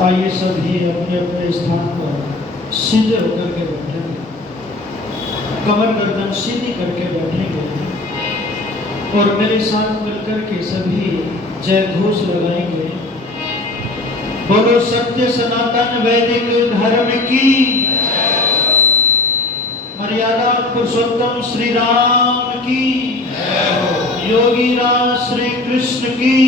आइए सभी अपने अपने स्थान पर सीधे होकर के बैठेंगे, कमर गर्दन सीधी करके बैठेंगे और मेरे साथ मिलकर के सभी जय घोष लगाएंगे। बोलो सत्य सनातन वैदिक धर्म की, मर्यादा पुरुषोत्तम श्री राम की, योगी राज श्री कृष्ण की।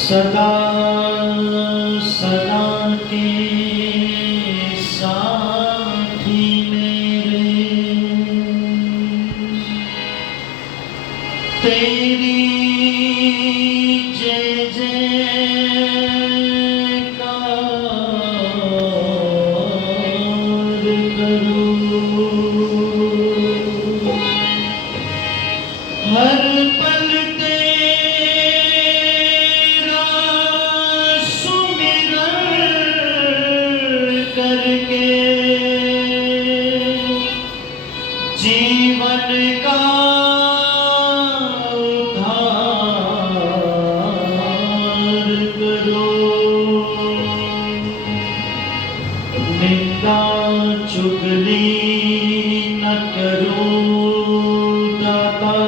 सदा सदा के साथी मेरे, तेरी जय जयकार करूं, हर पल जीवन का उद्धार करो, निंदा चुगली न करो दाता,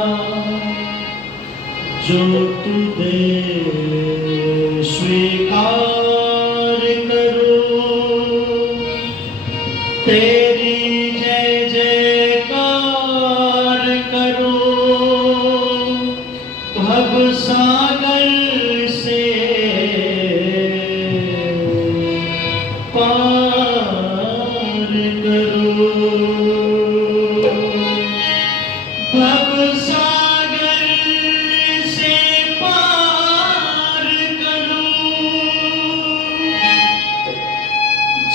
जो तू दे स्वीकार करो, तेरी जय जय भव सागर से पार करूं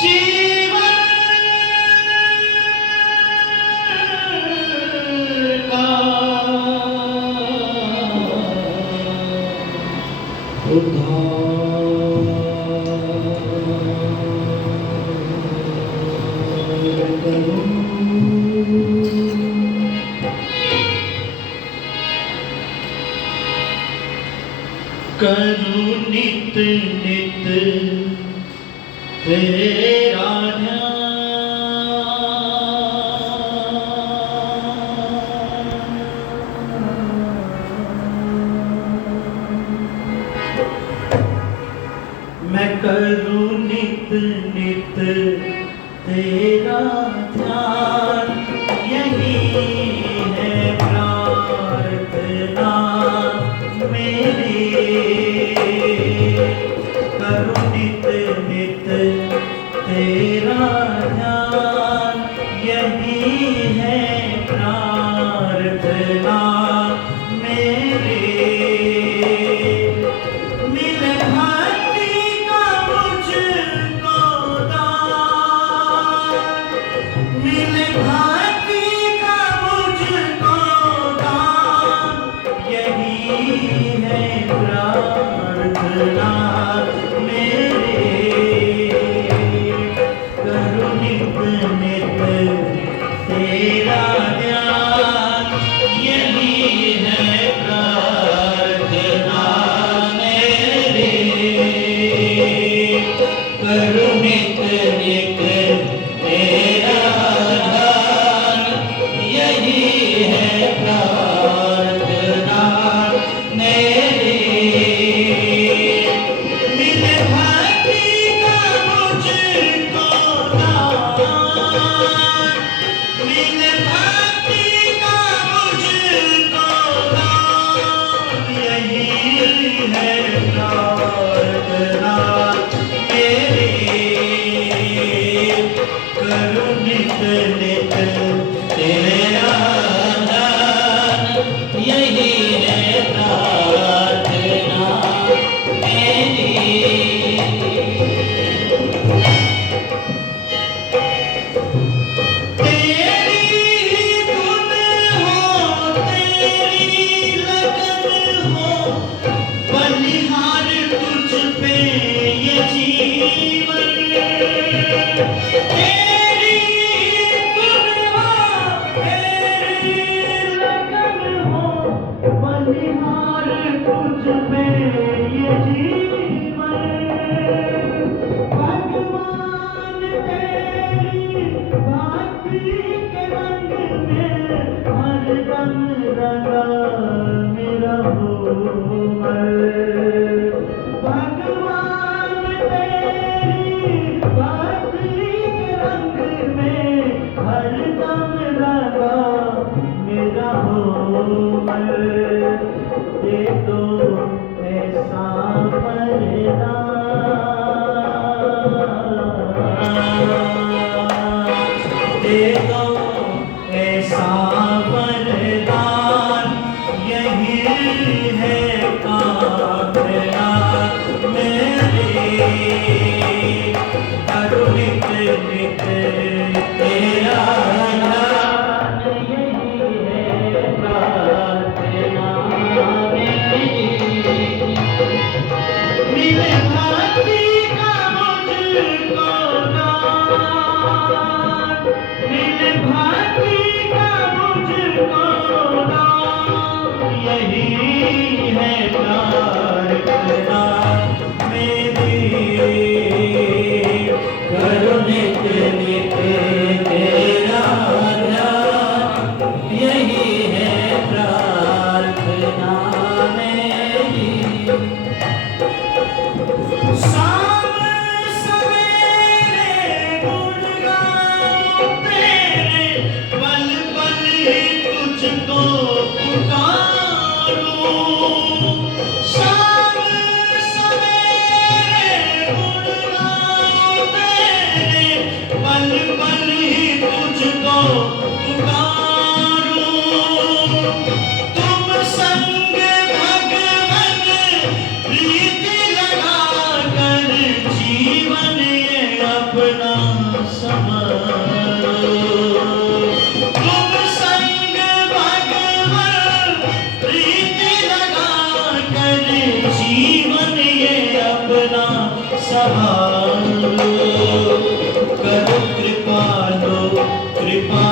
जीवन का करूं नित नित तेरा मैं करूं नित नित तेरा ध्यान यही है प्रार्थना मेरी करूं नित नित तेरा ध्यान यही है प्रार्थना मेरी मिले भक्ति का मुझको दान मिले भक्ति का मुझको दान यही है प्रार्थना मेरी करूं नित नित तेरा ध्यान यही है प्रार्थना मेरी करूं नित नित तेरा ध्यान यही है प्रार्थना मेरी मिले भक्ति का मुझको दान मिले भक्ति का मुझको दान यही है प्रार्थना मेरी करूं नित नित तेरा ध्यान यही है प्रार्थना मेरी तेरी धुन हो तेरी लगन हो बलिहार तुझ पे ये जीवन तेरी धुन हो तेरी लगन हो बलिहार तुझ पे ये जीवन भगवान तेरी भक्ति के रंग में हरदम रंगा मेरा भूमर भगवान तेरी भक्ति के रंग में हरदम रंगा मेरा भूमर दे दो ऐसा वरदान दे दो ऐसा वरदान यही है प्रार्थना मेरी करूं नित नित तेरा ध्यान यही है प्रार्थना मेरी मिले भक्ति का मुझको दान मिले भक्ति का मुझको दान यही है प्रार्थना मेरी करूं नित नित तेरा ध्यान यही है प्रार्थना मेरी शाम सवेरे गुण गाऊं तेरा कृपा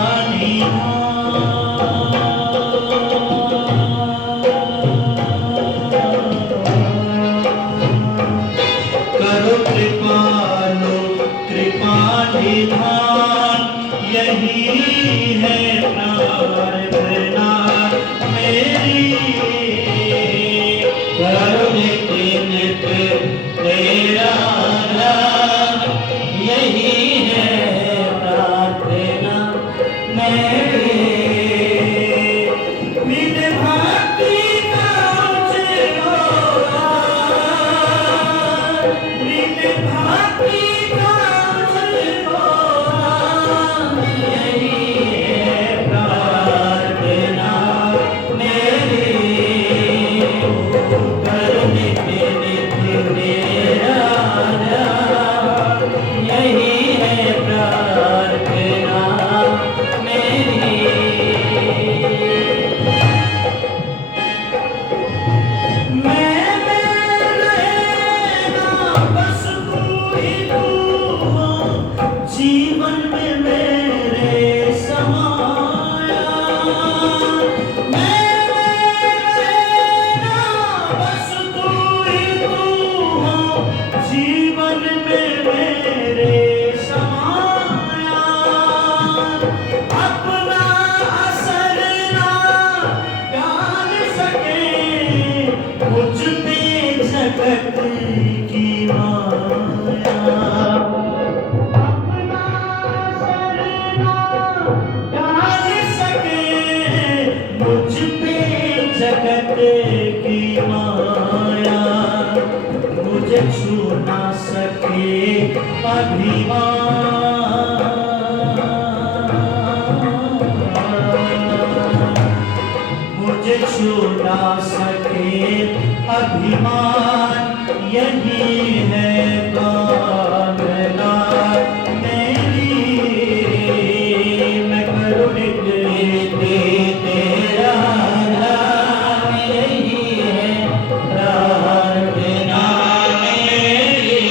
करो कृपालो कृपा निधान, यही है प्रार्थना मेरी। करो नित्य नित्य तेरा ध्यान, यही है प्रार्थना मेरी। बिन भक्ति का मुझे बिन भक्ति का मुझे यही है प्रार्थना मेरी। करो नित्य नित्य तेरा ध्यान, यही है प्रार्थना मेरी। मैं रहना बस तू ही तू हो, जीवन में मेरे समाया। मैं रहना बस तू ही तू हो, जीवन में मेरे समाया। अपना असर ना डाल सके मुझ पे जगत की माया। अपना असर ना डाल सके मुझ पे जगत की माया। मुझे छू ना सके अभिमान, मुझे छू ना सके अभिमान, यही है कामना मेरी। मैं करूँ नित्य तेरा ध्यान, यही है प्रार्थना मेरी।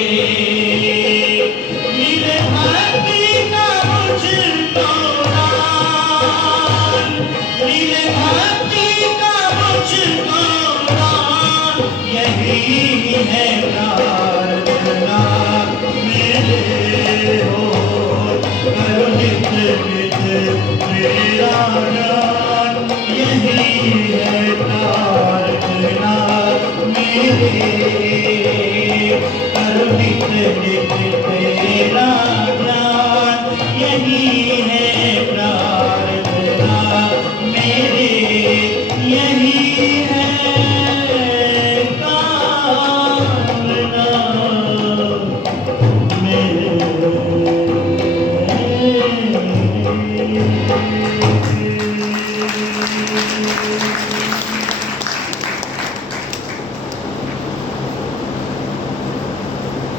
मेरे भक्ति का मुझको दान, मेरे भक्ति का मुझको दान, यही है प्रार्थना मेरे। हो करो नित्य नित्य तेरा ध्यान, यही है प्रार्थना मेरे। करो नित्य नित्य तेरा ध्यान, यही है प्रार्थना मेरे। यही है कामना मेरे।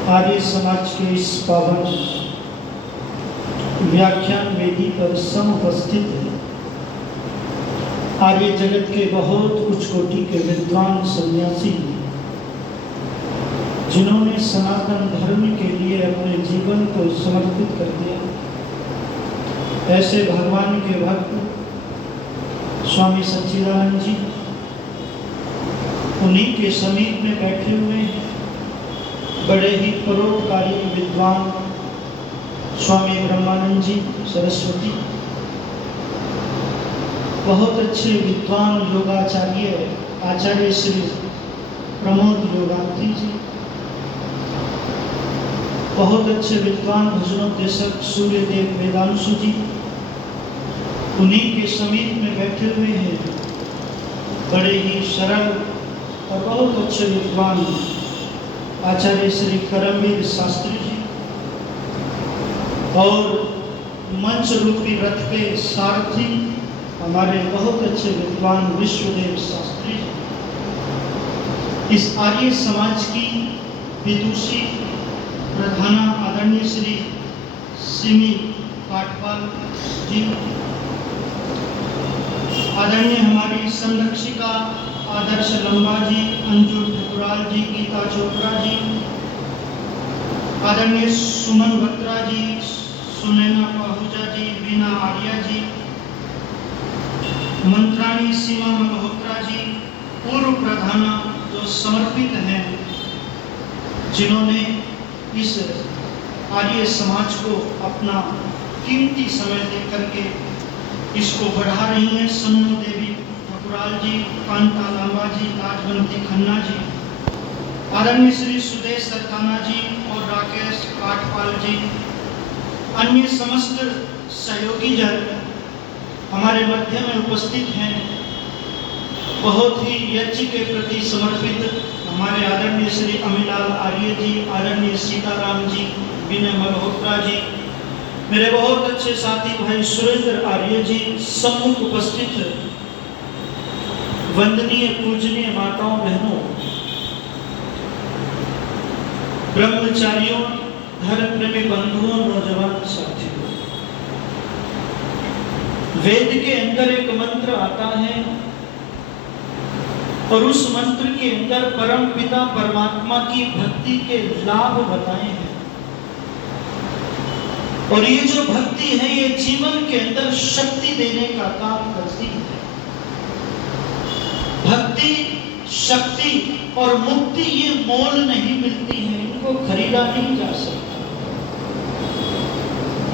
आर्य समाज के इस पावन व्याख्यान वेदी पर समुपस्थित आर्य जगत के बहुत उच्च कोटि के विद्वान सन्यासी, जिन्होंने सनातन धर्म के लिए अपने जीवन को समर्पित कर दिया, ऐसे भगवान के भक्त स्वामी सच्चिदानंद जी उन्हीं के समीप में बैठे हुए हैं। बड़े ही परोपकारी विद्वान स्वामी ब्रह्मानंद जी सरस्वती, बहुत अच्छे विद्वान योगाचार्य आचार्य श्री प्रमोद योगार्थी जी, बहुत अच्छे विद्वान भजनोपदेशक सूर्यदेव वेदांशु जी उन्हीं के समीप में बैठे हुए हैं। बड़े ही सरल और बहुत अच्छे विद्वान आचार्य श्री करमवीर शास्त्री जी, और मंच रूपी रथ के सारथी हमारे बहुत अच्छे विद्वान विश्वदेव शास्त्री जी। इस आर्य समाज की विदुषी प्रधाना आदरणीय श्री सिमी काटपाल जी, आदरणीय हमारी संरक्षिका आदर्श लंबा जी, अंजू ठकुराल जी, गीता चोपड़ा जी, आदरणीय सुमन बत्रा जी, सुनैना पाहुजा जी, वीना आर्या जी, मंत्राणी सीमा मल्होत्रा जी, पूर्व प्रधान जो समर्पित हैं, जिन्होंने इस आर्य समाज को अपना कीमती समय दे करके इसको बढ़ा रही हैं। सन्नू देवी ठकुराल जी, कांता लांबा जी, राजवंती खन्ना जी, आदरणीय श्री सुदेश सरकाना जी और राकेश काटपाल जी, अन्य समस्त सहयोगी जन हमारे मध्य में उपस्थित हैं। बहुत ही यज्ञ के प्रति समर्पित हमारे आदरणीय श्री अमिलाल आर्य जी, आदरणीय सीताराम जी, विनय मल्होत्रा जी, मेरे बहुत अच्छे साथी भाई सुरेंद्र आर्य जी, सम्मुख उपस्थित वंदनीय पूजनीय माताओं बहनों, ब्रह्मचारियों, धर्म प्रेमी बंधुओं, नौजवान साथियों, वेद के अंदर एक मंत्र आता है और उस मंत्र के अंदर परम पिता परमात्मा की भक्ति के लाभ बताए हैं। और ये जो भक्ति है ये जीवन के अंदर शक्ति देने का काम करती है। भक्ति, शक्ति और मुक्ति ये मोल नहीं मिलती है, इनको खरीदा नहीं जा सकता।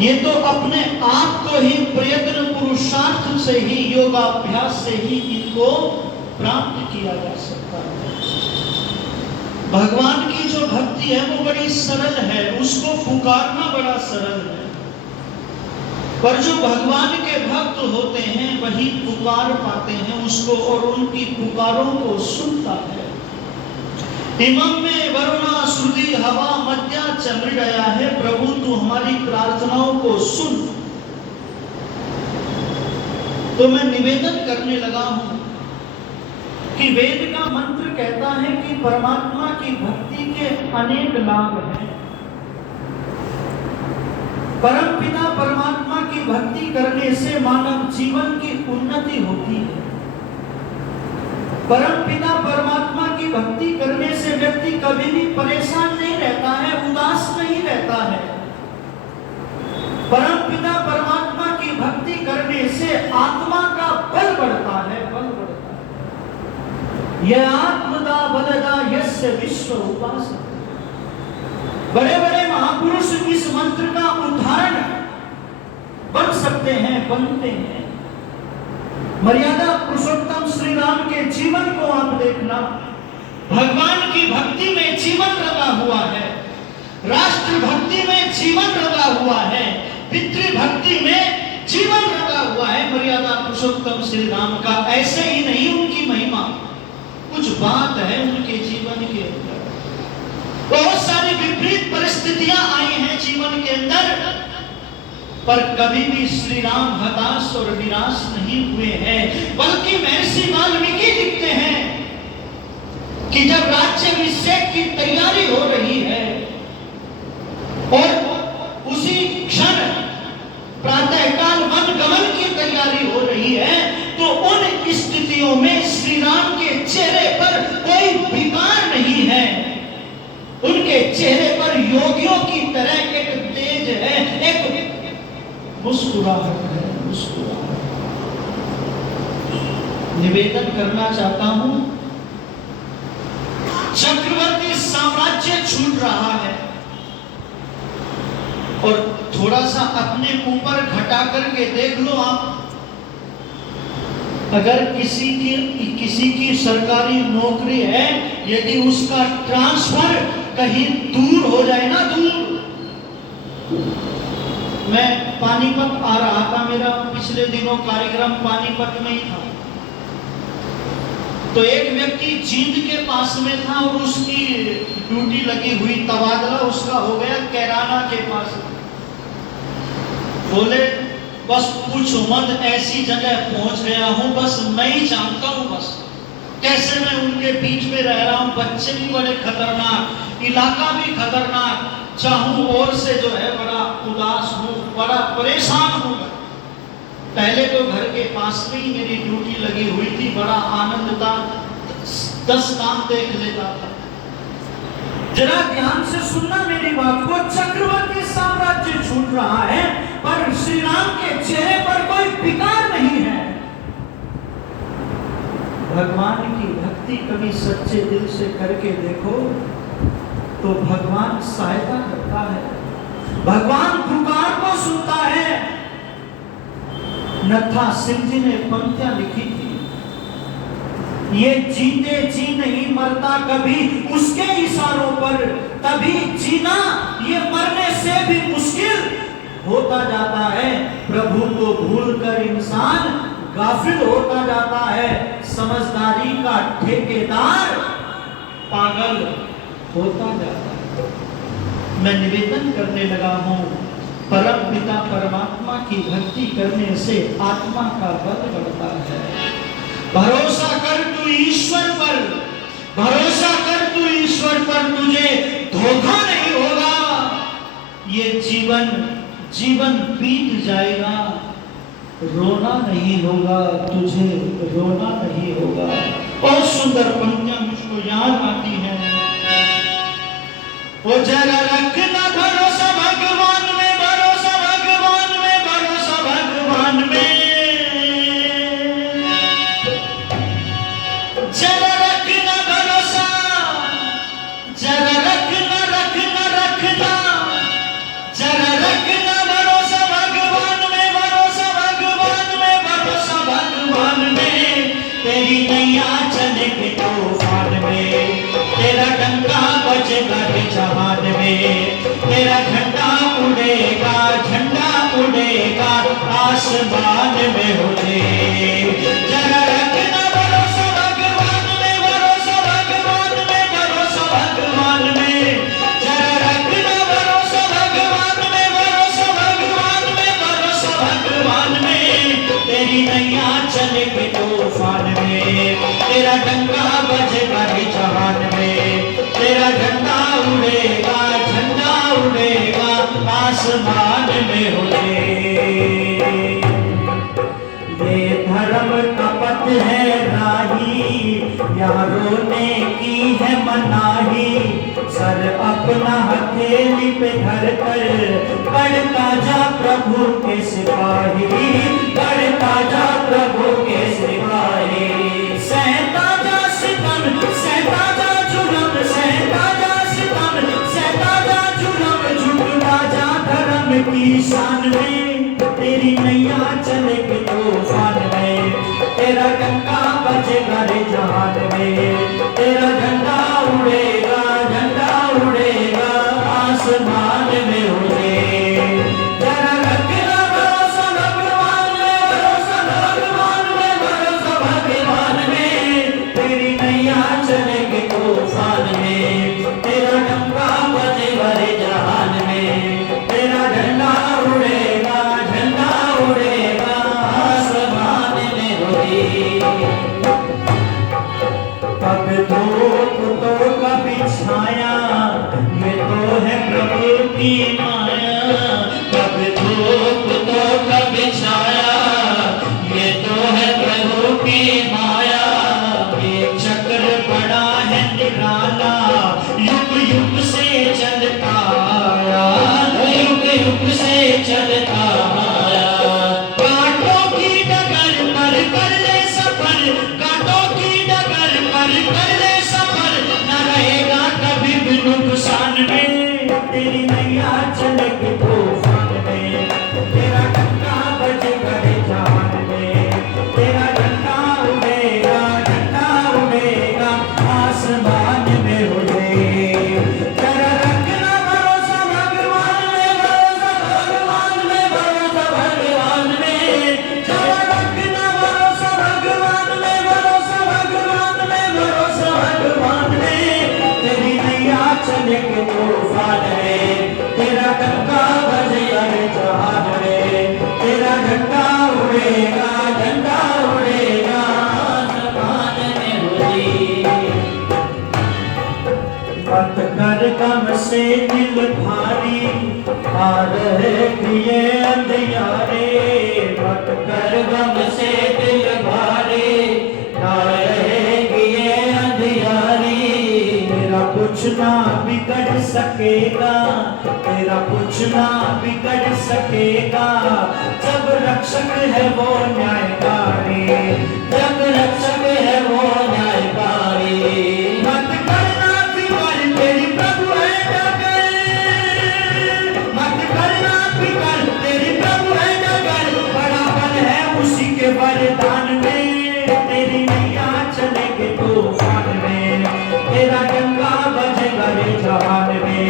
ये तो अपने आप को ही प्रयत्न पुरुषार्थ से ही, योगाभ्यास से ही इनको प्राप्त किया जा सकता है। भगवान की जो भक्ति है वो बड़ी सरल है, उसको पुकारना बड़ा सरल है, पर जो भगवान के भक्त होते हैं वही पुकार पाते हैं उसको और उनकी पुकारों को सुनता है। इमम में वरुणा श्रुति हवा मध्या चमृडया है, प्रभु तू हमारी प्रार्थनाओं को सुन। तो मैं निवेदन करने लगा हूं कि वेद का मंत्र कहता है कि परमात्मा की भक्ति के अनेक लाभ हैं। परमपिता परमात्मा की भक्ति करने से मानव जीवन की उन्नति होती है। परमपिता परमात्मा की भक्ति करने से व्यक्ति कभी भी परेशान नहीं रहता है, उदास नहीं रहता है। परमपिता परमात्मा की भक्ति करने से आत्मा का बल बढ़ता है, बल बढ़ता है। यह आत्मदा बलदा यस्य विश्व उपासना। बड़े बड़े महापुरुष इस मंत्र का उदाहरण बन सकते हैं, बनते हैं। मर्यादा पुरुषोत्तम श्री राम के जीवन को आप देखना, भगवान की भक्ति में जीवन लगा हुआ है, राष्ट्र भक्ति में जीवन लगा हुआ है, पितृभक्ति में जीवन लगा हुआ है। मर्यादा पुरुषोत्तम श्री राम का ऐसे ही नहीं, उनकी महिमा कुछ बात है उनके जीवन के अंदर। बहुत सारी विपरीत परिस्थितियां आई हैं जीवन के अंदर, पर कभी भी श्री राम हताश और निराश नहीं हुए हैं। बल्कि महर्षि वाल्मीकि लिखते हैं कि जब राज्याभिषेक की तैयारी हो रही है और उसी क्षण प्रातःकाल वन गमन की तैयारी हो रही है, तो उन स्थितियों में श्री राम के चेहरे पर कोई विकार नहीं है। उनके चेहरे पर योगियों की तरह एक तेज है, एक मुस्कुराहट है, मुस्कुराहट। निवेदन करना चाहता हूं, चक्रवर्ती साम्राज्य छूट रहा है और थोड़ा सा अपने ऊपर घटा करके देख लो आप। अगर किसी की सरकारी नौकरी है, यदि उसका ट्रांसफर कहीं दूर हो जाए ना, दूर। मैं पानीपत आ रहा था, मेरा पिछले दिनों कार्यक्रम पानीपत में ही था, तो एक व्यक्ति जींद के पास में था और उसकी ड्यूटी लगी हुई, तबादला उसका हो गया कैराना के पास। बोले बस पूछो मत, ऐसी जगह पहुंच गया हूं, बस मैं ही जानता हूं बस कैसे मैं उनके बीच में रह रहा हूं। बच्चे भी बड़े खतरनाक, इलाका भी खतरनाक, चाहूं और से जो है बड़ा उदास हूं, बड़ा परेशान हूं। पहले तो घर के पास में ही मेरी ड्यूटी लगी हुई थी, बड़ा आनंद था, 10 काम देख लेता था। जरा ध्यान से सुनना मेरी बात को। चक्रवर्ती साम्राज्य छूट रहा है पर श्री राम के चेहरे पर कोई विकार नहीं है। भगवान की भक्ति कभी सच्चे दिल से करके देखो तो भगवान सहायता करता है, भगवान पुकार को सुनता है। नत्था सिंह जी ने पंक्तियां लिखी थी, ये जीते जी नहीं मरता कभी उसके इशारों पर, तभी जीना ये मरने से भी मुश्किल होता जाता है। प्रभु को भूलकर इंसान गाफिल होता जाता है, समझदारी का ठेकेदार पागल होता जाता है। मैं निवेदन करने लगा हूं, परम पिता परमात्मा की भक्ति करने से आत्मा का बल बढ़ता है। भरोसा कर तू ईश्वर पर, भरोसा कर तू ईश्वर पर, तुझे धोखा नहीं होगा। ये जीवन बीत जाएगा, रोना नहीं होगा, तुझे रोना नहीं होगा। और सुंदर पंक्तियां मुझको याद आती हैं। वो जरा रखना भरोसा भगवान में, भरोसा भगवान में, भरोसा भगवान में, जरा रखना भरोसा, जरा रखना रखना रखना, जरा रखना भरोसा भगवान में, भरोसा भगवान में, भरोसा भगवान में। तेरी नैया चले के तूफान में, तेरा डंका बजेगा जहान में, तेरा झंडा उड़ेगा, झंडा उड़ेगा आसमान में हो जे। जरा रखना भरोसा भगवान में, भरोसा भगवान में, भरोसा भगवान में, जरा रखना भरोसा भगवान में, भरोसा भगवान में, भरोसा भगवान में। तेरी नैया चले के तूफान में, तेरा डंका बजेगा जहान में, तेरा झंडा उड़ेगा, झंडा उड़ेगा आसमान में हो जे। ये धर्म का पथ है राही, यहाँ रोने की है मनाही। सर अपना हथेली पे धर कर बढ़ता जा प्रभु के सिपाही, बढ़ता जा प्रभु के सिपाही। सहता जा सितम, सहता जा जुल्म, सहता जा सितम, सहता जा जुल्म, झुकता जा धर्म की शान में। तेरी नैया चले के तूफान में, तेरा डंका बजेगा रे जहान में, तेरा झंडा उड़ेगा, झंडा उड़ेगा आसमान में उड़े। जरा रखना भरोसा भगवान में, भरोसा भगवान में, भरोसा भगवान में। तेरी नैया चले के तूफान में, तेरा डंका बजेगा रे जहान में, तेरा झंडा उड़ेगा, झंडा उड़ेगा आसमान में उड़े। कभी धूप तो कभी छाया, ये तो है प्रभु की माया। कभी धूप तो कभी छाया, ये तो है प्रभु की माया। ये चक्र बड़ा है निराला, युग युग से चलता आया, युग युग से चलता आया। कांटों की डगर पर कर ले सफर, कांटों की डगर पर कर ले सफर, न रहेगा कभी भी नुकसान में। तेरी नैया चले के तूफान में, तेरा डंका बजेगा रे जहान में, तेरा झंडा उड़ेगा, झंडा उड़ेगा आसमान में उड़े। जरा रखना भरोसा भगवान में, भरोसा भगवान में, भरोसा भगवान में, जरा रखना भरोसा भगवान में, भरोसा भगवान में, भरोसा भगवान में। तेरी नैया चले के तूफान में, तेरा डंका बजेगा रे जहान में, तेरा झंडा उड़ेगा, झंडा उड़ेगा आसमान में उड़े। मत कर गम से दिल भारी, आ रहे किए अंधियारे। मत कर गम से दिल भारी, आ रहे किए अंधियारी। मेरा कुछ ना बिगड़ कुछ ना बिगड़ सकेगा जब रक्षक है वो न्यायकारी, जब रक्षक है वो न्यायकारी। मत करना फिकर तेरी प्रभु है डगर, मत करना फिकर तेरी प्रभु है डगर, बड़ा बल है उसी के वरदान में, तेरी नैया चलेगी तूफान में, तेरा डंका बजेगा रे जहान में,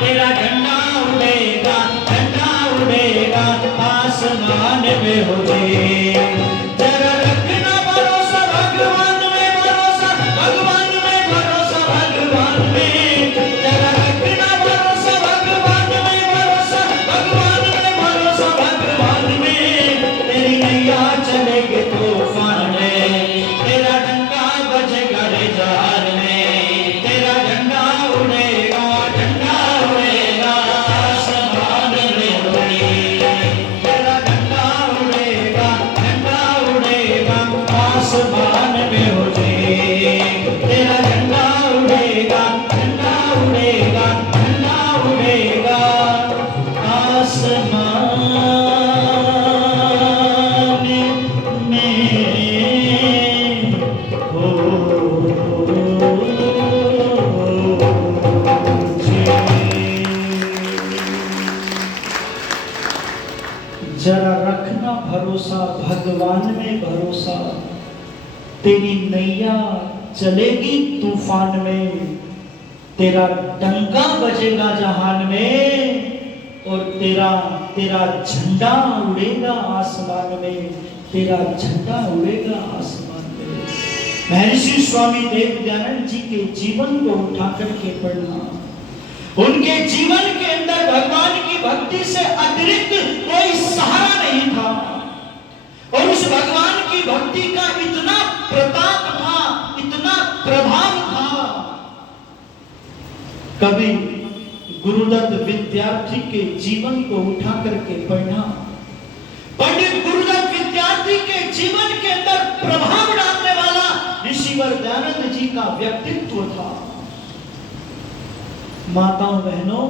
तेरा झंडा उड़ेगा, झंडा उड़ेगा आसमान में हो जे। जरा रखना भरोसा भगवान में, भरोसा भगवान में, भरोसा भगवान में, जरा रखना भरोसा भगवान में, भरोसा भगवान में, भरोसा भगवान में, तेरी नैया चलेगी तूफान में, तेरा डंका बजेगा रे जहान में, तेरा झंडा उड़ेगा, झंडा उड़ेगा आसमान में उड़ेगा, तेरा झंडा उड़ेगा, झंडा उड़ेगा आसमान में हो जे, तेरा झंडा उड़ेगा, झंडा उड़ेगा, झंडा उड़ेगा आसमान में हो जरा रखना भरोसा भगवान में, भरोसा तेरी नैया चलेगी तूफान में, तेरा डंका बजेगा जहान में, और तेरा तेरा झंडा उड़ेगा आसमान में, तेरा झंडा उड़ेगा आसमान में। महर्षि स्वामी देव दयानंद जी के जीवन को उठा करके पढ़ना, उनके जीवन के अंदर भगवान की भक्ति से अतिरिक्त कोई सहारा नहीं था, और उस भगवान की भक्ति का इतना प्रताप था, इतना प्रभाव था। कभी गुरुदत्त विद्यार्थी के जीवन को उठा करके पढ़ना, पंडित गुरुदत्त विद्यार्थी के जीवन के अंदर प्रभाव डालने वाला ऋषिवर दयानंद जी का व्यक्तित्व था। माताओं बहनों,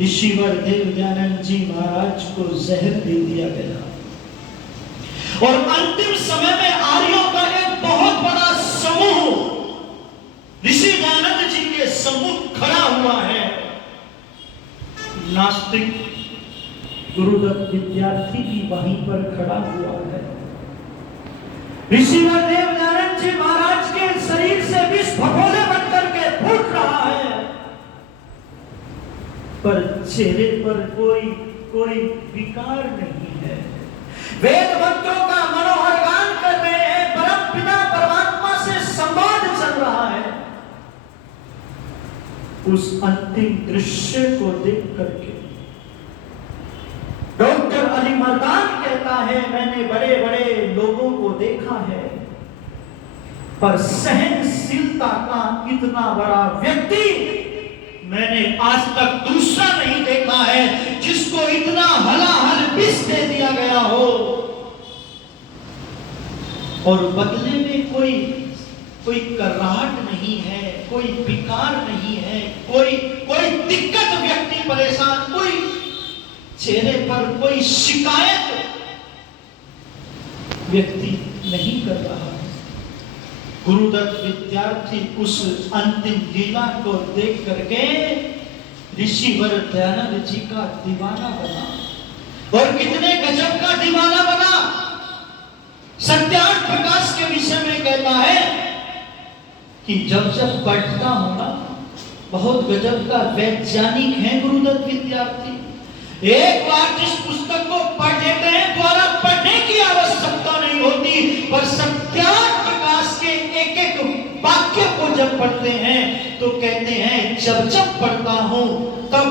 ऋषिवर देव दयानंद जी महाराज को जहर दे दिया गया, और अंतिम समय में आर्यों का एक बहुत बड़ा समूह ऋषि दयानंद जी के सम्मुख खड़ा हुआ है। नास्तिक गुरुदत्त विद्यार्थी भी वहीं पर खड़ा हुआ है। ऋषिवर देव दयानंद जी महाराज के शरीर से विष भगोले बनकर के फूट रहा है, पर चेहरे पर कोई विकार नहीं है। वेद मंत्रों का मनोहर गान कर रहे हैं, परम पिता परमात्मा से संवाद चल रहा है। उस अंतिम दृश्य को देख करके डॉक्टर अली मर्दान कहता है, मैंने बड़े बड़े लोगों को देखा है, पर सहनशीलता का इतना बड़ा व्यक्ति मैंने आज तक दूसरा नहीं देखा है, जिसको इतना हलाहल विष दे दिया गया हो, और बदले में कोई कराहट नहीं है, कोई विकार नहीं है, कोई दिक्कत व्यक्ति परेशान, कोई चेहरे पर कोई शिकायत व्यक्ति नहीं कर रहा है। गुरुदत्त विद्यार्थी उस अंतिम लीला को देख करके ऋषिवर दयानंद जी का दीवाना बना, और कितने गजब का दीवाना बना। सत्यार्थ प्रकाश के विषय में कहता है कि जब पढ़ता हूं ना, बहुत गजब का वैज्ञानिक है गुरुदत्त विद्यार्थी। एक बार जिस पुस्तक को पढ़ लेते हैं, द्वारा पढ़ने की आवश्यकता नहीं होती, पर सत्यार्थ प्रकाश के एक एक वाक्य को जब पढ़ते हैं तो कहते हैं जब पढ़ता हूं तब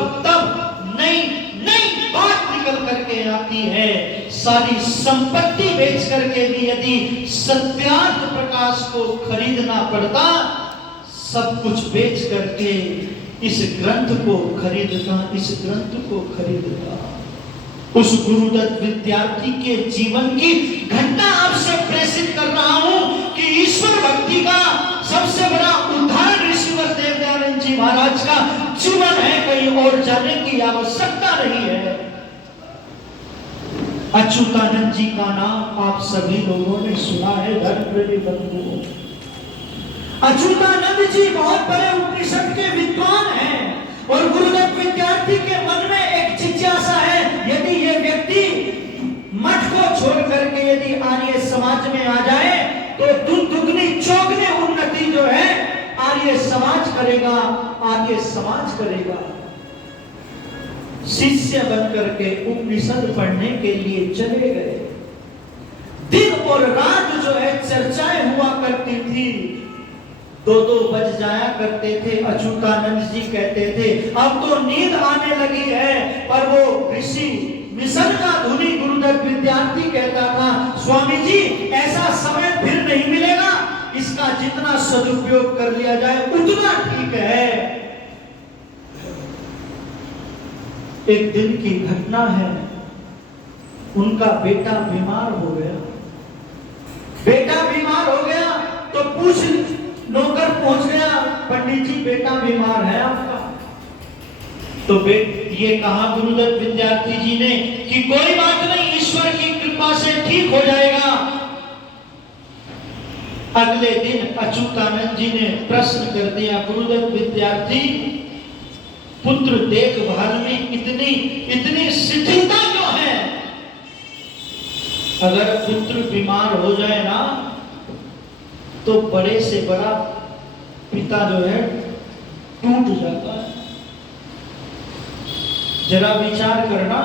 नई नई बात निकल करके आती है। सारी संपत्ति बेच करके भी यदि सत्यार्थ प्रकाश को खरीदना पड़ता, सब कुछ बेच करके इस ग्रंथ को खरीदता। उस गुरुदत्त विद्यार्थी के जीवन की घटना आपसे प्रेषित कर रहा हूं कि ईश्वर भक्ति का सबसे बड़ा उदाहरण ऋषिवर देव दयानंद जी महाराज का जीवन है, कहीं और जाने की आवश्यकता नहीं है। अच्युतानंद जी का नाम आप सभी लोगों ने सुना है धर्मप्रेमी बंधुओं। अच्युतानंद जी बहुत बड़े उपनिषद के विद्वान हैं और गुरुदेव विद्यार्थी के मन में एक जिज्ञासा है, यदि ये व्यक्ति मठ को छोड़ करके यदि आर्य समाज में आ जाए तो दुगनी चौगनी उन्नति जो है आर्य समाज करेगा, आर्य समाज करेगा। शिष्य बनकर के उपनिषद पढ़ने के लिए चले गए। दिन और रात जो है चर्चाएं हुआ करती थी, 2-2 बज जाया करते थे। अच्युतानंद जी कहते थे अब तो नींद आने लगी है, पर वो ऋषि मिशन का धुनी गुरुदेव विद्यार्थी कहता था स्वामी जी ऐसा समय फिर नहीं मिलेगा, इसका जितना सदुपयोग कर लिया जाए उतना ठीक है। एक दिन की घटना है, उनका बेटा बीमार हो गया। बेटा बीमार हो गया तो पूछ नौकर पहुंच गया, पंडित जी बेटा बीमार है आपका। तो ये कहा गुरुदेव विद्यार्थी जी ने कि कोई बात नहीं, ईश्वर की कृपा से ठीक हो जाएगा। अगले दिन अच्युतानंद जी ने प्रश्न कर दिया गुरुदेव विद्यार्थी पुत्र देखभाल में इतनी शिथिलता क्यों है? अगर पुत्र बीमार हो जाए ना तो बड़े से बड़ा पिता जो है टूट जाता है। जरा विचार करना,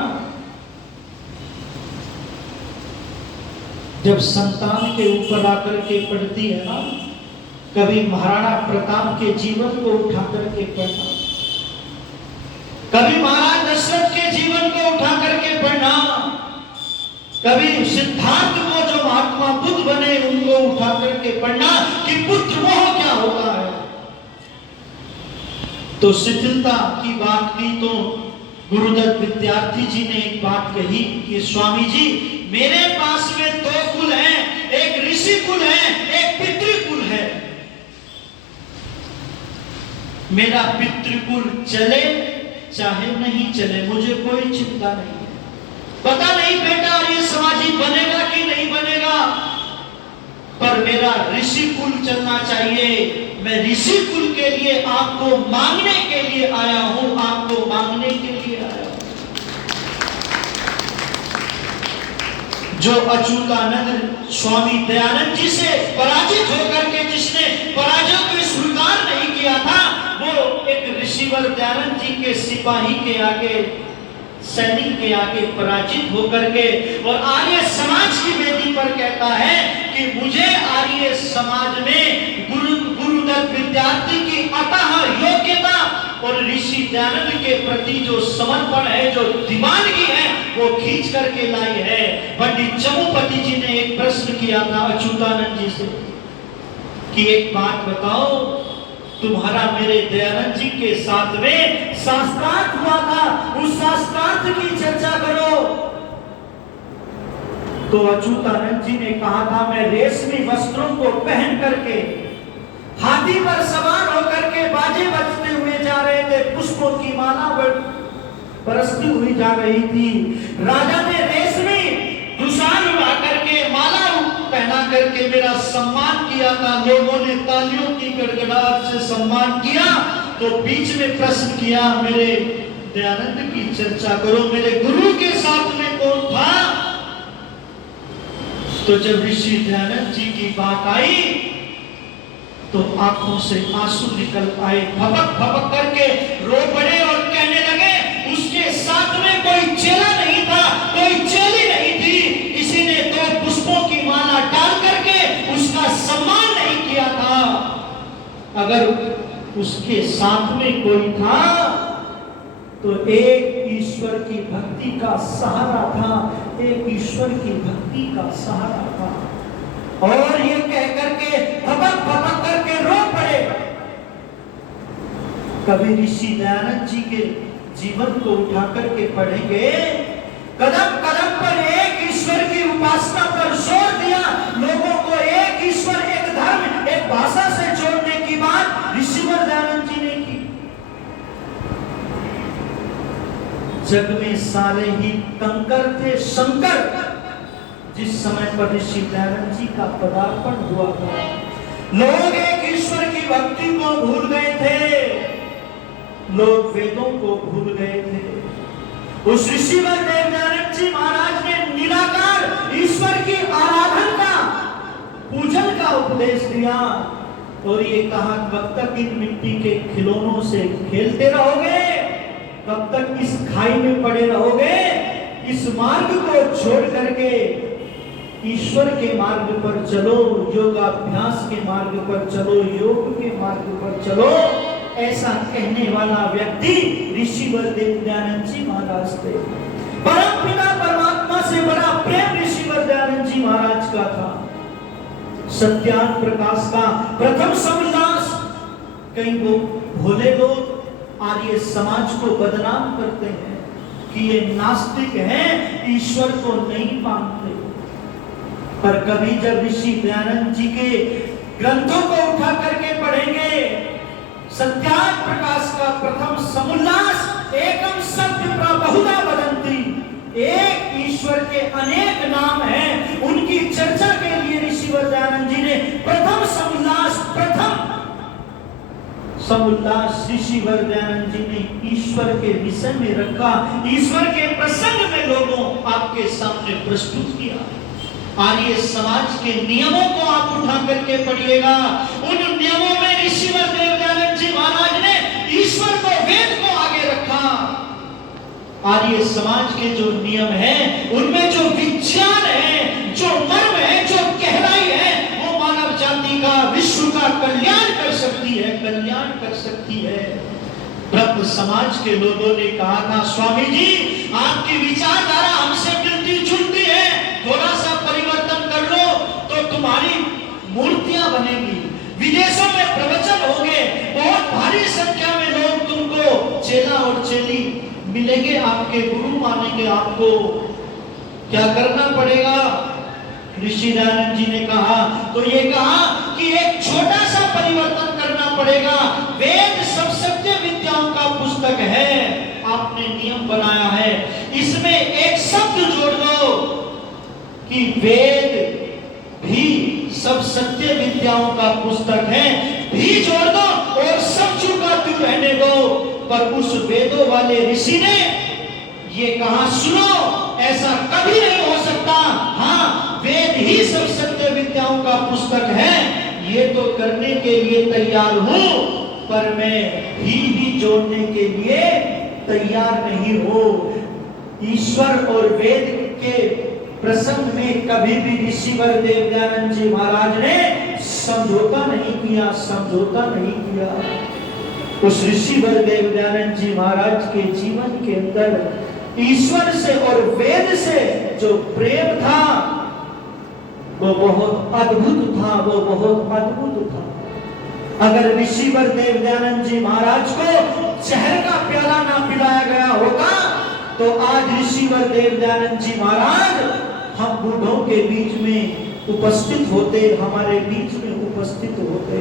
जब संतान के ऊपर आकर के पड़ती है ना, कभी महाराणा प्रताप के जीवन को उठा करके पढ़ना, कभी महाराज दशरथ के जीवन को उठा करके पढ़ना, कभी सिद्धार्थ को जो महात्मा बुद्ध बने उनको उठा करके पढ़ना कि पुत्र मोह क्या होता है। तो शिथिलता की बात की तो गुरुदेव विद्यार्थी जी ने एक बात कही कि स्वामी जी मेरे पास में 2 कुल हैं, एक ऋषि कुल है, एक पितृकुल है। मेरा पितृकुल चले चाहे नहीं चले मुझे कोई चिंता नहीं है। पता नहीं बेटा ये समाजी बनेगा कि नहीं बनेगा, पर मेरा ऋषि कुल चलना चाहिए। मैं ऋषि कुल के लिए आपको मांगने के लिए आया हूं, आपको मांगने के लिए आया हूं। जो अच्युतानंद स्वामी दयानंद जी से पराजित होकर के जिसने पराजय को स्वीकार नहीं किया था, वो एक ऋषिवर दयानंद जी के सिपाही के आगे, सैनिक के आगे पराजित होकर के और आर्य समाज की वेदी पर कहता है कि मुझे आर्य समाज में गुरुदेव विद्यार्थी की अतः योग्यता और ऋषि दयानंद के प्रति जो समर्पण है, जो दीवानगी है, वो खींच करके लाई है। पंडित चमुपति जी ने एक प्रश्न किया था अच्युतानंद जी से कि एक बात बताओ, तुम्हारा मेरे दयानंद जी के साथ में शास्त्रार्थ हुआ था, उस शास्त्रार्थ की चर्चा करो। तो अच्युतानंद जी ने कहा था मैं रेशमी वस्त्रों को पहन करके हाथी पर सवार होकर के बाजे बजते हुए जा रहे थे, पुष्पों की माला बरसती हुई जा रही थी। राजा ने रेशमी दुशान उड़ा करके माला पहना करके मेरा सम्मान किया था, लोगों ने तालियों की गड़गड़ाहट से सम्मान किया। तो बीच में प्रश्न किया मेरे दयानंद की चर्चा करो, मेरे गुरु के साथ में कौन था? तो जब ऋषि दयानंद जी की बात आई तो आंखों से आंसू निकल आए, भपक भपक करके रो पड़े और कहने लगे उसके साथ में कोई चेला नहीं था, कोई चेली नहीं थी, किसी ने 2 पुष्पों की माला डाल करके उसका सम्मान नहीं किया था। अगर उसके साथ में कोई था तो एक ईश्वर की भक्ति का सहारा था, एक ईश्वर की भक्ति का सहारा था। और ये कह करके भपक भपक करके रो पड़े। कभी ऋषि दयानंद जी के जीवन को उठा करके पढ़ेंगे, कदम कदम पर एक ईश्वर की उपासना पर जोर दिया, लोगों को एक ईश्वर, एक धर्म, एक भाषा से जोड़ने की बात ऋषिवर दयानंद जी ने की। जग में सारे ही कंकर थे शंकर। जिस समय पर ऋषि दयानंद जी का पदार्पण हुआ था, लोग एक ईश्वर की भक्ति को भूल गए थे, लोग वेदों को भूल गए थे। उस ऋषिवर देव दयानंद जी महाराज ने निराकार ईश्वर की आराधना का, पूजन का उपदेश दिया और ये कहा, कब तक इन मिट्टी के खिलौनों से खेलते रहोगे, कब तक इस खाई में पड़े रहोगे। इस मार्ग को छोड़ करके ईश्वर के मार्ग पर चलो, योगाभ्यास के मार्ग पर चलो, योग के मार्ग पर चलो। ऐसा कहने वाला व्यक्ति ऋषिवर देव दयानंद जी महाराज थे। परम पिता परमात्मा से बड़ा प्रेम ऋषिवर दयानंद जी महाराज का था। सत्यान प्रकाश का प्रथम समदास। कई लोग, भोले लोग आर्य समाज को बदनाम करते हैं कि ये नास्तिक हैं, ईश्वर को नहीं मानते। पर कभी जब ऋषि दयानंद जी के ग्रंथों को उठा करके पढ़ेंगे, सत्यान प्रकाश का प्रथम समुल्लास, एकम सत्य बहुधा वदंती, एक ईश्वर के अनेक नाम हैं, उनकी चर्चा के लिए ऋषिवर दयानंद जी ने प्रथम समुल्लास ऋषिवर दयानंद जी ने ईश्वर के विषय में रखा, ईश्वर के प्रसंग में लोगों आपके सामने प्रस्तुत किया। आर्य समाज के नियमों को आप उठा करके पढ़िएगा। उन नियमों में ऋषिवर देव दयानंद जी महाराज ने ईश्वर को, वेद को आगे रखा। आर्य समाज के जो नियम हैं, उनमें जो विज्ञान है, जो मर्म है, जो गहराई है, वो मानव जाति का, विश्व का कल्याण कर सकती है, कल्याण कर सकती है। ब्रह्म समाज के लोगों ने कहा था, स्वामी जी आपकी विचारधारा हमसे मिलती जुलती है, थोड़ा सा परिवर्तन कर लो तो तुम्हारी मूर्तियां बनेगी, विदेशों में प्रवचन होंगे, बहुत भारी संख्या में लोग तुमको चेला और चेली मिलेंगे, आपके गुरु मानेंगे, आपको क्या करना पड़ेगा। ऋषि दयानंद जी ने कहा, तो ये कहा कि एक छोटा सा परिवर्तन करना पड़ेगा। वेद सब सत्य विद्याओं का पुस्तक है, आपने नियम बनाया है, इसमें एक शब्द जोड़ दो कि वेद भी सब सत्य विद्याओं का पुस्तक है, भी जोड़ दो और सब चुका तू रहने दो। पर उस वेदों वाले ऋषि ने ये कहा, सुनो, ऐसा कभी नहीं हो सकता। हाँ, वेद ही सब सत्य विद्याओं का पुस्तक है, ये तो करने के लिए तैयार हूं, पर मैं भी जोड़ने के लिए तैयार नहीं हूं। ईश्वर और वेद के प्रसंग में कभी भी ऋषिवर देव दयानंद जी महाराज ने समझौता नहीं किया, समझौता नहीं किया। उस ऋषिवर देव दयानंद जी महाराज के जीवन के अंदर ईश्वर से और वेद से जो प्रेम था, वो बहुत अद्भुत था, वो बहुत अद्भुत था। अगर ऋषिवर देव दयानंद जी महाराज को जहर का प्याला ना पिलाया गया होगा, तो आज ऋषिवर देव दयानंद जी महाराज हम बूढ़ों के बीच में उपस्थित होते, हमारे बीच में उपस्थित होते।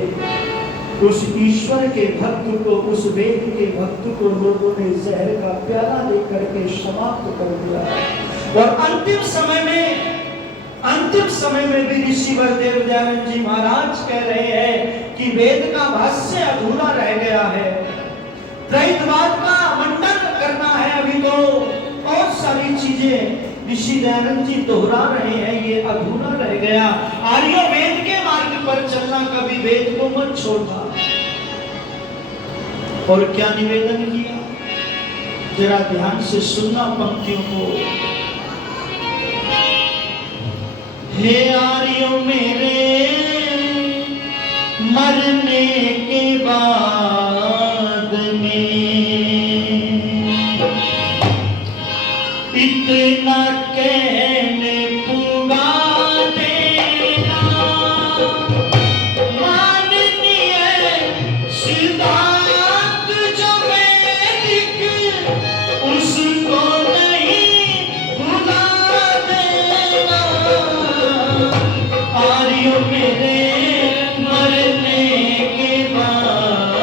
उस ईश्वर के भक्त को, उस वेद के भक्त को लोगों ने जहर का प्याला देकर के समाप्त कर दिया। और अंतिम समय में भी ऋषिवर देव दयानंद जी महाराज कह रहे हैं कि वेद का भाष्य अधूरा रह गया है, त्रैतवाद का मंडन करना है, अभी तो और सारी चीजें ऋषि दयानंद जी दोहरा रहे हैं, ये अधूरा रह गया। आर्य वेद के मार्ग पर चलना, कभी वेद को मत छोड़ना। और क्या निवेदन किया, जरा ध्यान से सुनना पंक्तियों को। हे आर्यों मेरे मरने के बाद में इतना कहने पुगा देना, माननीय सिद्धांत जो वैदिक, उसको नहीं भुला देना। आर्यों मेरे मरने के बाद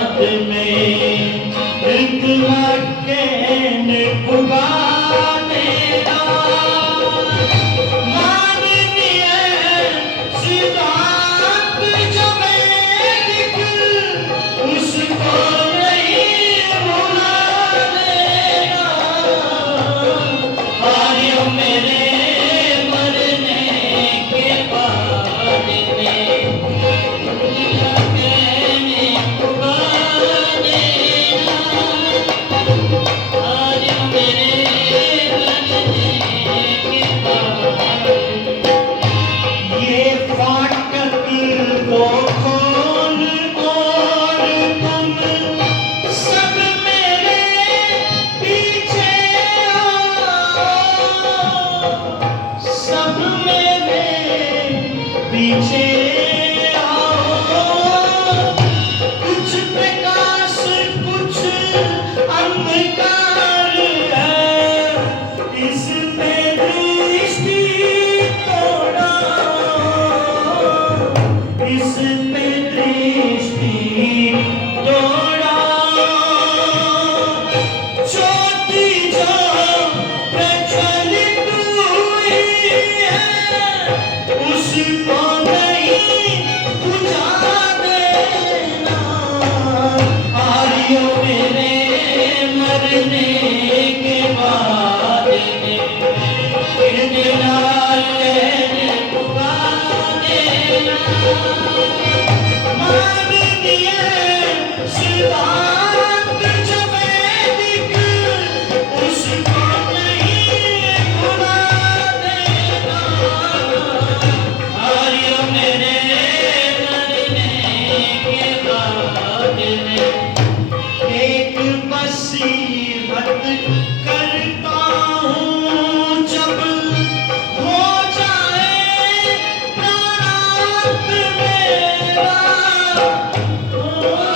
पीछे आओ, कुछ प्रकाश कुछ अंधकार है, इसमें दृष्टि तोड़ा, इसमें दृष्टि तोड़ा। ज्योति जो प्रज्वलित हुई है, उसको नहीं बुझा देना। आर्यों मेरे मरने के बाद फिर लाल पुकार देना। माननीय सिद्धांत जो वैदिक, उसको नहीं भुला देना। आर्यों मेरे मरने के बाद एक बसीरत करता हूँ, जब हो जाए प्राणांत मेरा, हो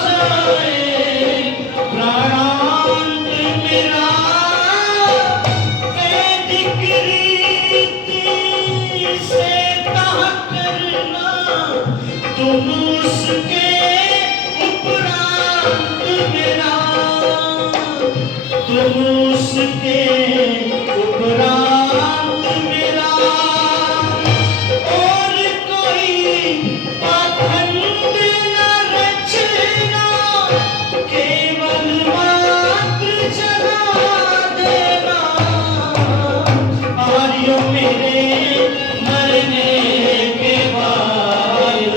जाए प्राणांत मेरा, वैदिक रीति से तह करना, तुम उसके उपरांत मेरा, तुम उसके उपरांत मेरा। और कोई पाखंड न रचना, केवल मात्र जगा देना। आर्यों मेरे मरने के बाद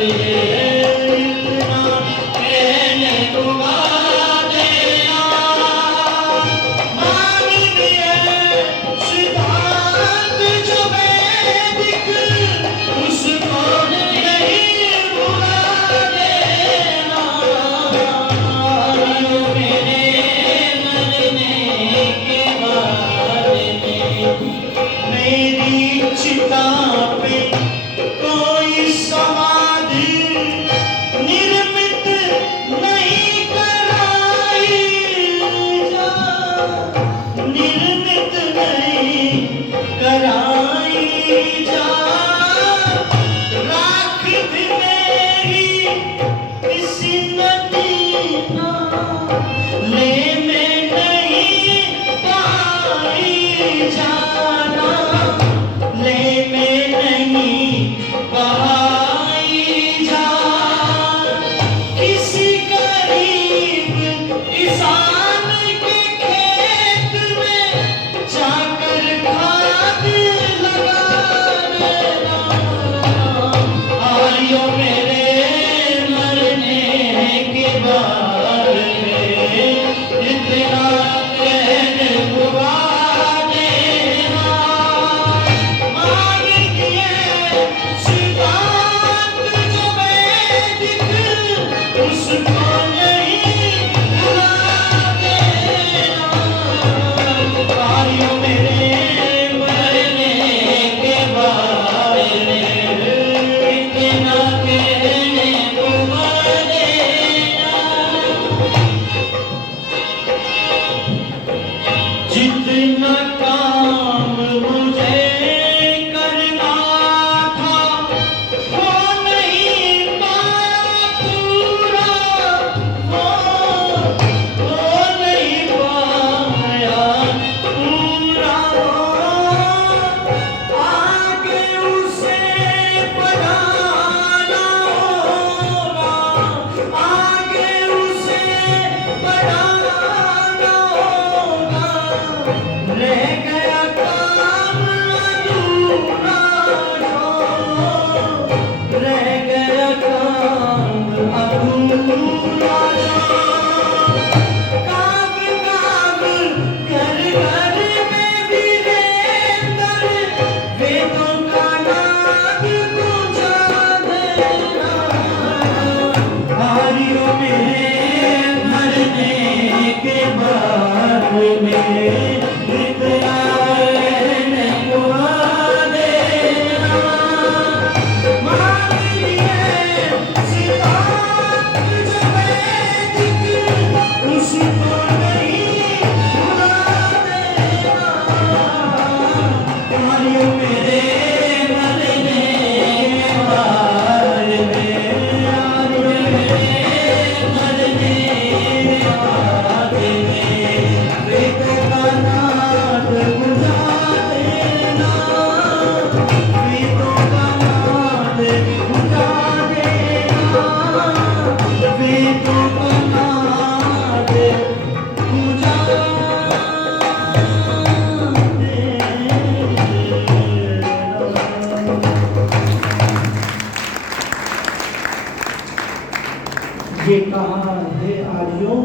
ये कहा, हे आर्यों,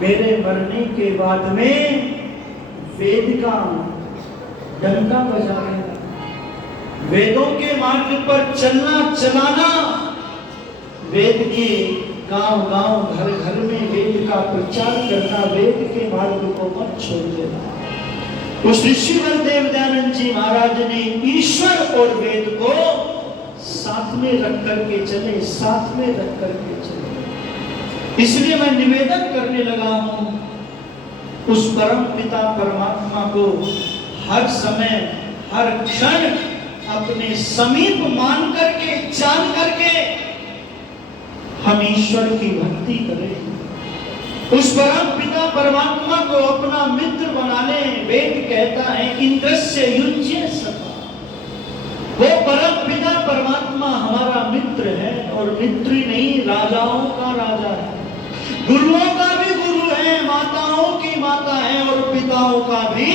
मेरे मरने के बाद में वेद का डंका बजाना, वेदों के मार्ग पर चलना चलाना, वेद के गांव गांव घर घर में वेद का प्रचार करना, वेद के मार्ग को मत छोड़ देना। उस ऋषिवर देव दयानंद जी महाराज ने ईश्वर और वेद को साथ में रख करके चले, साथ में रख करके चले। इसलिए मैं निवेदन करने लगा हूं उस परम पिता परमात्मा को हर समय हर क्षण अपने समीप मान करके, जान करके हम ईश्वर की भक्ति करें। उस परम पिता परमात्मा को अपना मित्र बना लें। वेद कहता है इंद्रस्य युज्य सखा। वो परम पिता परमात्मा हमारा मित्र है, और मित्र ही नहीं, राजाओं का राजा है, गुरुओं का भी गुरु है, माताओं की माता है, और पिताओं का भी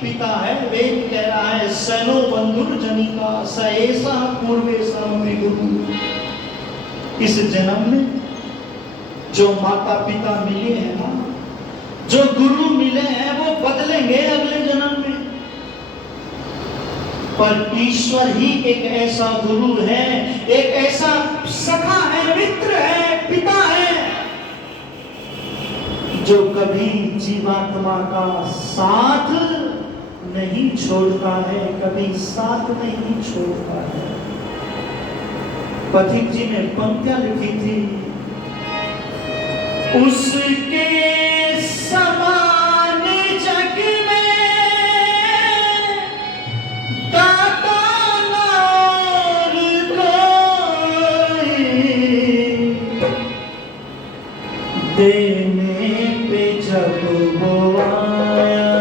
पिता है। वेद कह रहा है सनो बंधुर जनिका स ऐसा पूर्वेशा गुरु। इस जन्म में जो माता पिता मिले हैं ना, जो गुरु मिले हैं, वो बदलेंगे अगले जन्म में। पर ईश्वर ही एक ऐसा गुरु है, एक ऐसा सखा है, मित्र है, पिता है, जो कभी जीवात्मा का साथ नहीं छोड़ता है, कभी साथ नहीं छोड़ता है। पथिक जी ने पंक्तियां लिखी थी, उसके समान जग में दाता और कोई, देने पे जब वो आया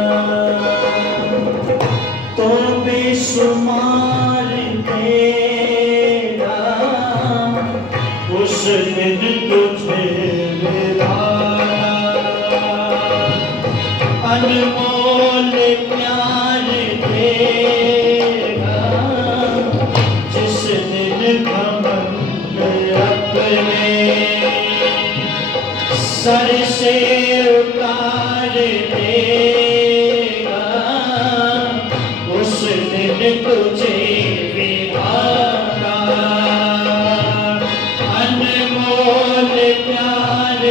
तो बेशुमार तेरा, उस दिन तुझे अनमोल प्यार देगा, जिस दिन घमंड अपने सर से उतार देगा, उस दिन तुझे विभागा। अनमोल प्यार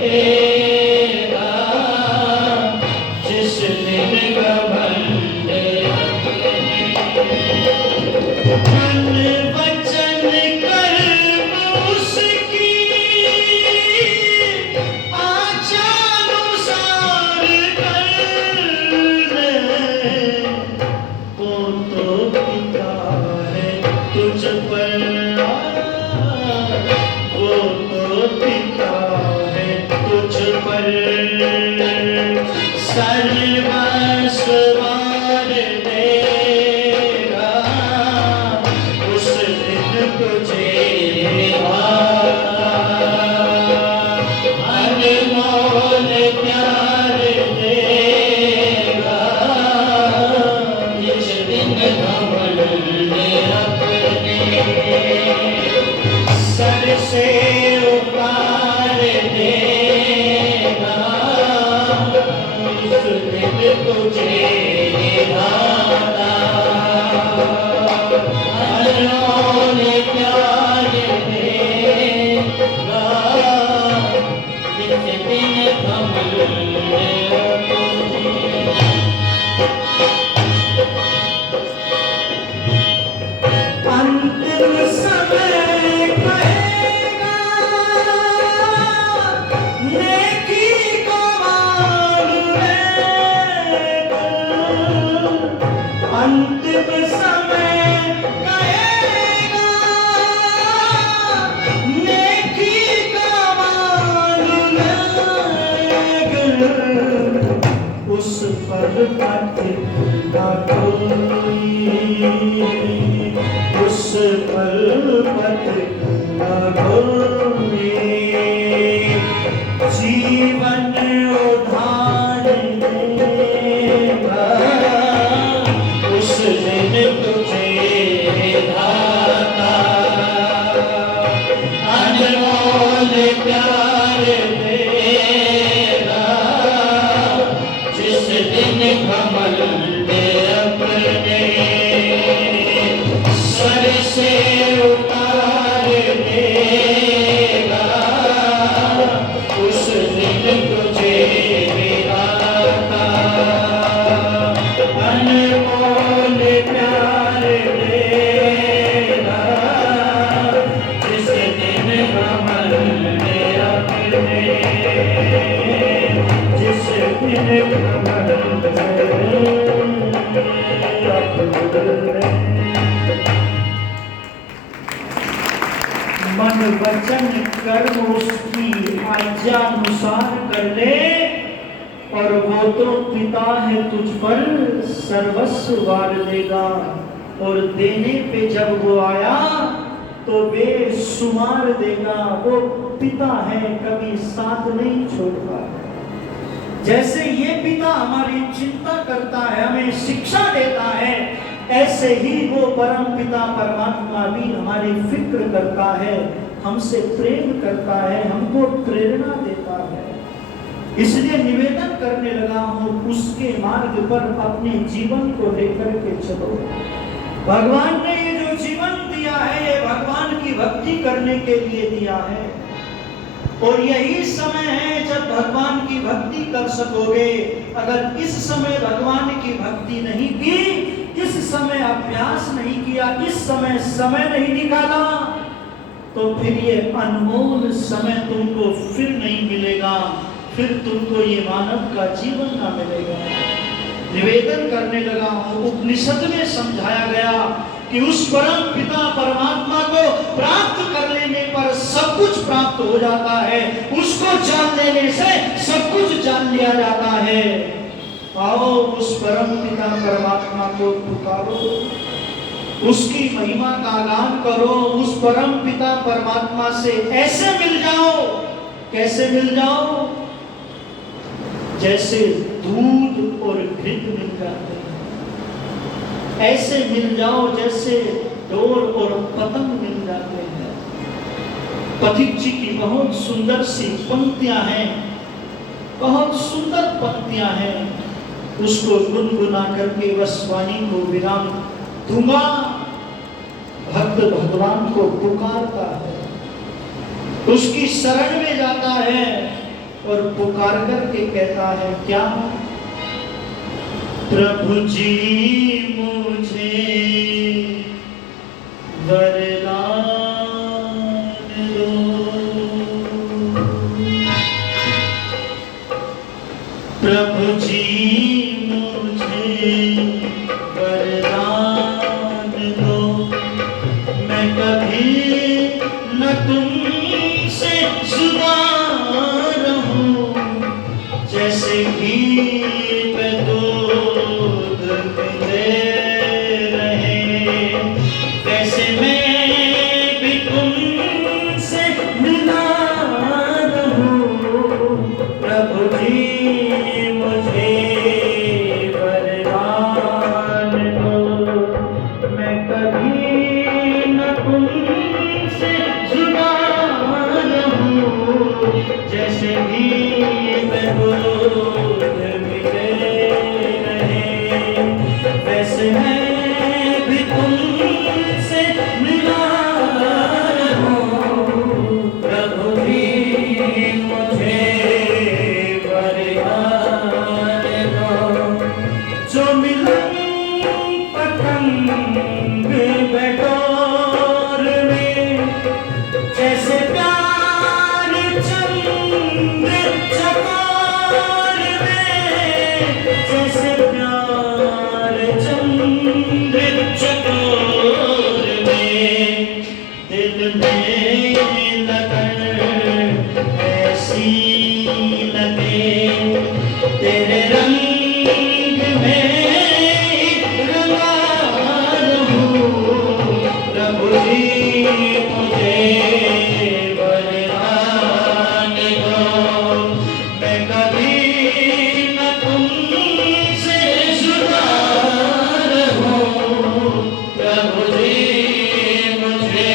देगा, जिस दिन घमंड मन वचन कर्म उसकी आचानुसार कर ले, वो तो पिता है तुझ पर, वो तो पिता है तुझ पर, सर्वस्व वार देगा, उस दिन तुझे भागा। अनमोल प्यार देगा, जिस दिन घमंड अपने सर से उतार देगा, उस दिन तुझे भागा। अनमोल प्यार देगा, जिस दिन घमंड अंतिम समय कहेगा, नेकी को मान लेगा। अंतिम समय कहेगा, नेकी को मान लेगा, उस पर प्रतिज्ञा कोई, उस पर प्रतिज्ञा कोई, जीवन उधार देगा, उस दिन तुझे धाता। अनमोल से उतार देगा, उस दिन तुझे गिराता, अनमोल प्यार देगा, जिस दिन कमल में अपने, जिस दिन कमल में मन वचन कर्म उसकी आज्ञानुसार कर ले, और वो तो पिता है तुझ पर सर्वस्व वार देगा। और देने पे जब वो आया तो बेशुमार देगा। वो पिता है, कभी साथ नहीं छोड़ता। जैसे ये पिता हमारी चिंता करता है, हमें शिक्षा देता है, ऐसे ही वो परम पिता परमात्मा भी हमारी फिक्र करता है, हमसे प्रेम करता है, हमको प्रेरणा देता है। इसलिए निवेदन करने लगा हूं, उसके मार्ग पर अपने जीवन को लेकर के चलो। भगवान ने ये जो जीवन दिया है, ये भगवान की भक्ति करने के लिए दिया है, और यही समय है जब भगवान की भक्ति कर सकोगे। अगर इस समय भगवान की भक्ति नहीं की, इस समय अभ्यास नहीं किया, इस समय नहीं निकाला, तो फिर ये अनमोल समय तुमको फिर नहीं मिलेगा, फिर तुमको ये मानव का जीवन ना मिलेगा। निवेदन करने लगा हूं, उपनिषद में समझाया गया कि उस परम पिता परमात्मा को प्राप्त कर लेने पर सब कुछ प्राप्त हो जाता है, उसको जान लेने से सब कुछ जान लिया जाता है। आओ उस परम पिता परमात्मा को पुकारो, उसकी महिमा का गान करो, उस परम पिता परमात्मा से ऐसे मिल जाओ। कैसे मिल जाओ? जैसे दूध और घृत मिल जाते हैं, ऐसे मिल जाओ जैसे डोर और पतंग मिल जाते हैं। पथिक जी की बहुत सुंदर सी पंक्तियां हैं, बहुत सुंदर पंक्तियां हैं, उसको गुनगुना करके बस वाणी को विराम दूंगा। भक्त भगवान को पुकारता है, उसकी शरण में जाता है और पुकार करके कहता है क्या? प्रभु जी मुझे वरदान दो, प्रभु जी मुझे वरदान दो, मैं कभी न तुमसे जुदा रहूं, जैसे घी पे दूध मिले रहे, वैसे मैं भी तुमसे मिला रहूं। प्रभु जी मुझे वरदान दो, मैं कभी न तुमसे जुदा रहूं, जैसे भी मैं दूध मिले रहे, वैसे मैं भी तुमसे मिला रहूं। प्रभु जी मुझे वरदान दो, जो मिलन पतंग बटोर में, जैसे प्यार चंद्र चकोर में, जैसे प्यार चंद्र चकोर में, दिल में लगन ऐसी लगे, तेरे रंग में रंगा रहूं। प्रभु जी मुझे वरदान दो, मैं कभी न तुमसे जुदा रहूं। प्रभु जी मुझे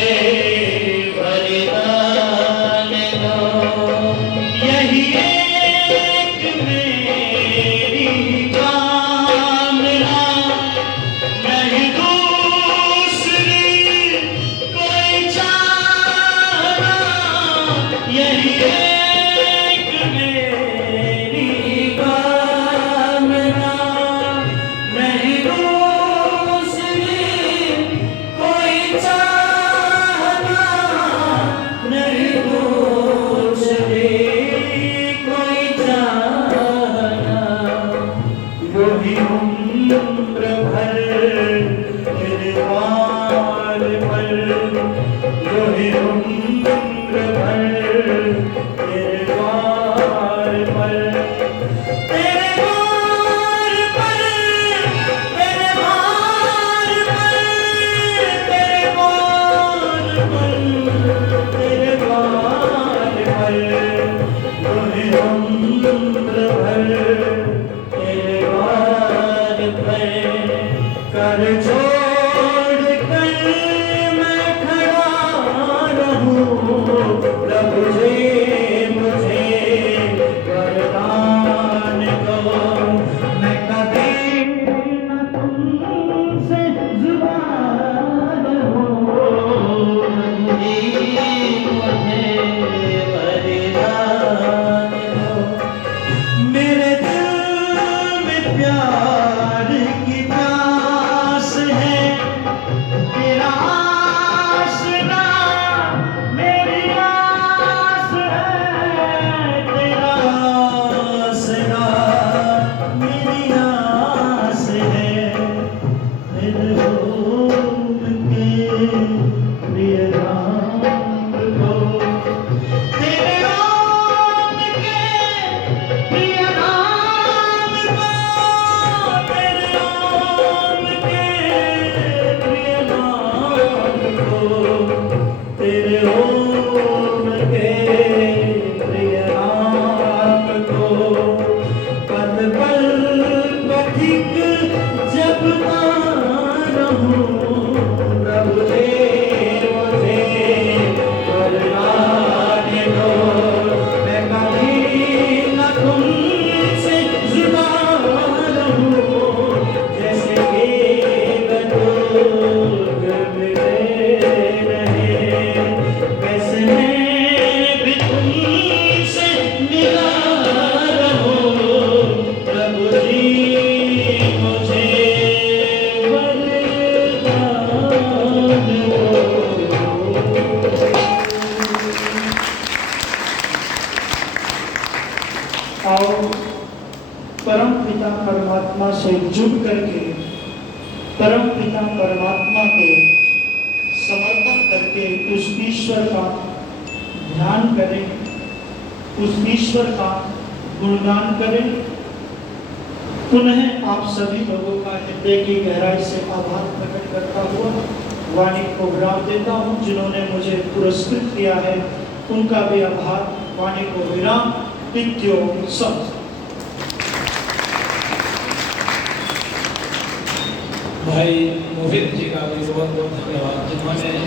परमात्मा से जुड़ करके परम पिता परमात्मा को समर्पण करके उस ईश्वर का ध्यान करें, उस ईश्वर का गुणगान करें। पुनः आप सभी लोगों का हृदय की गहराई से आभार प्रकट करता हुआ वाणी को विराम देता हूँ। जिन्होंने मुझे पुरस्कृत किया है उनका भी आभार। वाणी को विराम। इत्यो सब। भाई मोहित जी का भी बहुत बहुत धन्यवाद जिन्होंने